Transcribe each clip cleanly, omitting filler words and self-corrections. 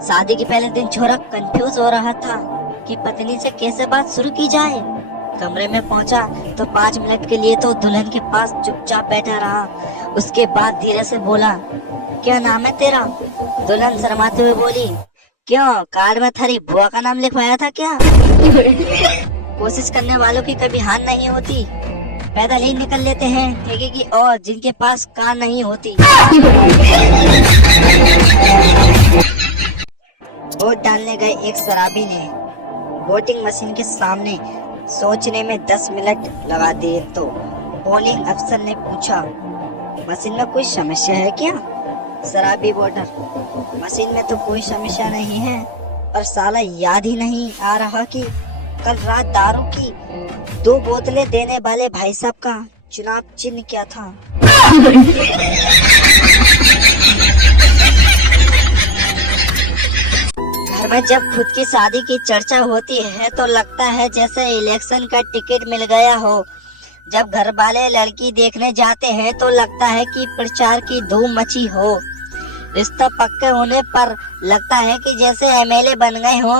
शादी के पहले दिन छोरा कंफ्यूज हो रहा था कि पत्नी से कैसे बात शुरू की जाए। कमरे में पहुंचा तो 5 मिनट के लिए तो दुल्हन के पास चुपचाप बैठा रहा। उसके बाद धीरे से बोला, क्या नाम है तेरा? दुल्हन शर्माते हुए बोली, क्यों कार्ड में थारी बुआ का नाम लिखवाया था क्या? कोशिश करने वालों की कभी हार नहीं होती, पैदल ही निकल लेते हैं ठेके की और जिनके पास कार नहीं होती। वोट डालने गए एक शराबी ने वोटिंग मशीन के सामने सोचने में 10 मिनट लगा दिए तो पोलिंग अफसर ने पूछा, मशीन में कोई समस्या है क्या? शराबी वोटर, मशीन में तो कोई समस्या नहीं है, पर साला याद ही नहीं आ रहा कि कल रात दारू की 2 बोतलें देने वाले भाई साहब का चुनाव चिन्ह क्या था? घर में जब खुद की शादी की चर्चा होती है तो लगता है जैसे इलेक्शन का टिकट मिल गया हो। जब घर वाले लड़की देखने जाते हैं तो लगता है कि प्रचार की धूम मची हो। रिश्ता पक्के होने पर लगता है कि जैसे एमएलए बन गए हो,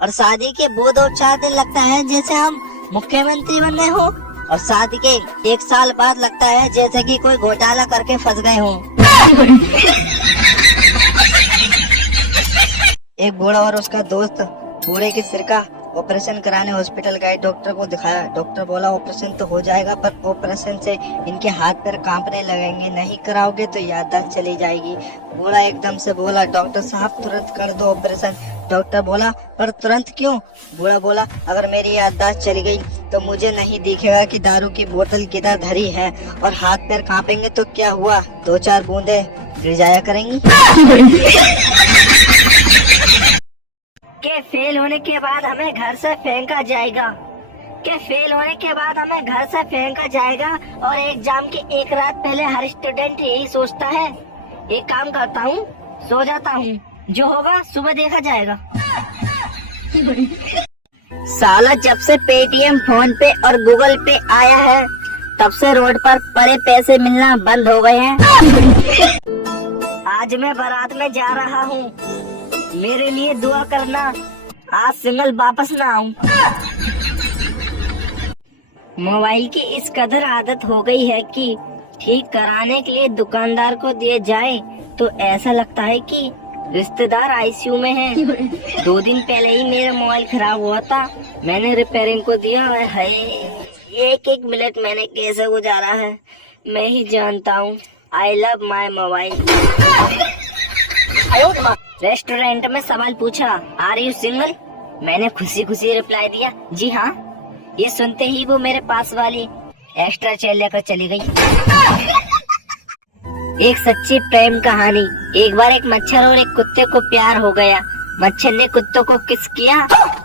और शादी के 2-4 दिन लगता है जैसे हम मुख्यमंत्री बन गए हो, और शादी के 1 साल बाद लगता है जैसे कि कोई घोटाला करके फंस गए हो। एक बूढ़ा और उसका दोस्त बूढ़े के सिर का ऑपरेशन कराने हॉस्पिटल गए। डॉक्टर को दिखाया। डॉक्टर बोला ऑपरेशन तो हो जाएगा, पर ऑपरेशन से इनके हाथ पैर कांपने लगेंगे, नहीं कराओगे तो याददाश्त चली जाएगी। बूढ़ा एकदम से बोला, डॉक्टर साहब तुरंत कर दो ऑपरेशन। डॉक्टर बोला, पर तुरंत क्यों? बूढ़ा बोला, अगर मेरी याददाश्त चली गई तो मुझे नहीं दिखेगा कि दारू की बोतल किधर धरी है, और हाथ पैर कांपेंगे तो क्या हुआ, 2-4 बूंदे गिर जाया करेंगी। के फेल होने के बाद हमें घर से फेंका जाएगा, के फेल होने के बाद हमें घर से फेंका जाएगा, और एग्जाम के एक रात पहले हर स्टूडेंट यही सोचता है। एक काम करता हूँ, सो जाता हूँ, जो होगा सुबह देखा जाएगा। साला जब से पेटीएम, फोन पे और गूगल पे आया है तब से रोड पर पड़े पैसे मिलना बंद हो गए हैं। आज मैं बारात में जा रहा हूँ, मेरे लिए दुआ करना, आज सिंगल वापस ना आऊं। मोबाइल की इस कदर आदत हो गई है कि ठीक कराने के लिए दुकानदार को दिए जाए तो ऐसा लगता है कि रिश्तेदार आईसीयू में है। 2 दिन पहले ही मेरा मोबाइल खराब हुआ था, मैंने रिपेयरिंग को दिया है। 1-1 मिनट मैंने कैसे गुजारा है मैं ही जानता हूँ। I love my mobile. Restaurant में सवाल पूछा, आर यू सिंगल? मैंने खुशी खुशी रिप्लाई दिया, जी हाँ। ये सुनते ही वो मेरे पास वाली एक्स्ट्रा चेयर लेकर चली गई। एक सच्ची प्रेम कहानी। एक बार एक मच्छर और एक कुत्ते को प्यार हो गया। मच्छर ने कुत्ते को किस किया,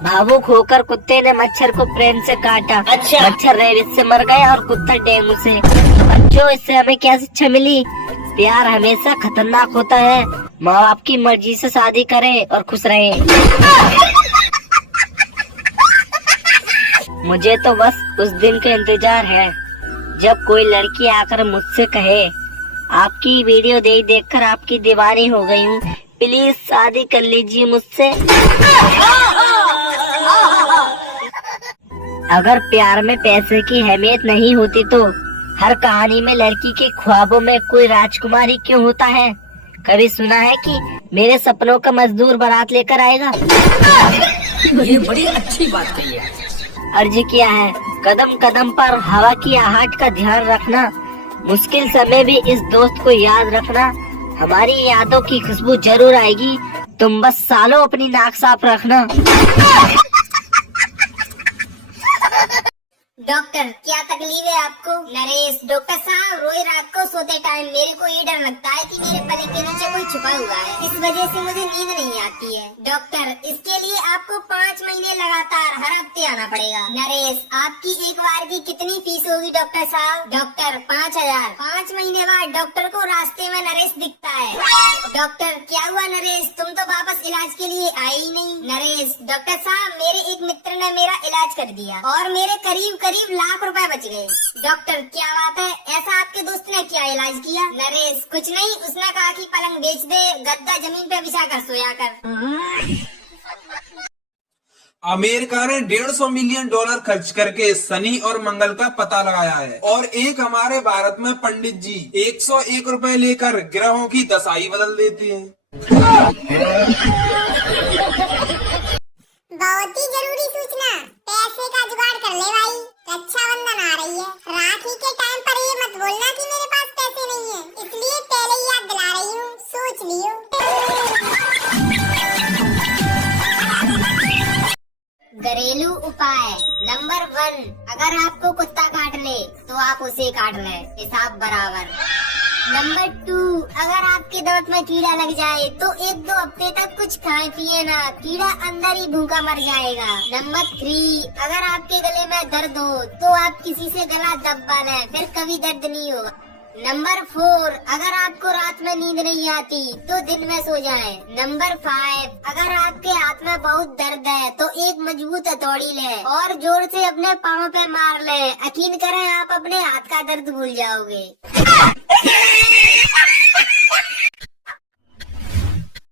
भावुक होकर कुत्ते ने मच्छर को प्रेम से काटा। अच्छा। मच्छर रेबीज से मर गया और कुत्ता डेंगू से। बच्चों, इससे हमें क्या शिक्षा मिली? प्यार हमेशा खतरनाक होता है। माँ बाप की मर्जी से शादी करें और खुश रहें। मुझे तो बस उस दिन का इंतजार है जब कोई लड़की आकर मुझसे कहे, आपकी वीडियो देखकर आपकी दीवानी हो गई हूँ, प्लीज शादी कर लीजिए मुझसे। अगर प्यार में पैसे की अहमियत नहीं होती तो हर कहानी में लड़की के ख्वाबों में कोई राजकुमारी क्यों होता है? कभी सुना है कि मेरे सपनों का मजदूर बारात लेकर आएगा? ये बड़ी अच्छी बात कही है। अर्ज किया है, कदम कदम पर हवा की आहट का ध्यान रखना, मुश्किल समय भी इस दोस्त को याद रखना, हमारी यादों की खुशबू जरूर आएगी, तुम बस सालों अपनी नाक साफ रखना। डॉक्टर, क्या तकलीफ है आपको? नरेश, डॉक्टर साहब रोज रात को सोते टाइम मेरे को ये डर लगता है कि मेरे पलक के नीचे कोई छुपा हुआ है, इस वजह से मुझे नींद नहीं आती है। डॉक्टर, इसके लिए आपको 5 महीने लगातार हर हफ्ते आना पड़ेगा। नरेश, आपकी एक बार की कितनी फीस होगी डॉक्टर साहब? डॉक्टर, 5000। 5 महीने बाद डॉक्टर को रास्ते में नरेश दिखता है। डॉक्टर, क्या हुआ नरेश, तुम तो वापस इलाज के लिए आए ही नहीं। नरेश, डॉक्टर साहब मेरे एक मित्र ने मेरा इलाज कर दिया और मेरे करीब करीब लाख रुपए बच गए। डॉक्टर क्या बात है, ऐसा आपके दोस्त ने क्या इलाज किया? नरेश कुछ नहीं, उसने कहा कि पलंग बेच दे, गद्दा जमीन पे बिछा कर सोया कर। अमेरिका ने $150 मिलियन खर्च करके शनि और मंगल का पता लगाया है और एक हमारे भारत में पंडित जी 101 रुपए लेकर ग्रहों की दशाई बदल देते हैं। बहुत ही जरूरी सूचना, पैसे का जुगाड़ कर ले भाई, रक्षाबंधन आ रही है। राखी के टाइम पर ये मत बोलना कि मेरे पास पैसे नहीं है, इसलिए पहले ही याद दिला रही हूँ, सोच लियो। घरेलू उपाय नंबर 1, अगर आपको कुत्ता काट ले तो आप उसे काट ले, हिसाब बराबर। नंबर 2, अगर आपके दांत में कीड़ा लग जाए तो 1-2 हफ्ते तक कुछ खाए पिए ना, कीड़ा अंदर ही भूखा मर जाएगा। नंबर 3, अगर आपके गले में दर्द हो तो आप किसी से गला दबा लें, फिर कभी दर्द नहीं होगा। नंबर 4, अगर आपको रात में नींद नहीं आती तो दिन में सो जाएं। नंबर 5, अगर आपके हाथ में बहुत दर्द है तो एक मजबूत हथौड़ी ले और जोर से अपने पाँव पे मार ले, यकीन करें आप अपने हाथ का दर्द भूल जाओगे।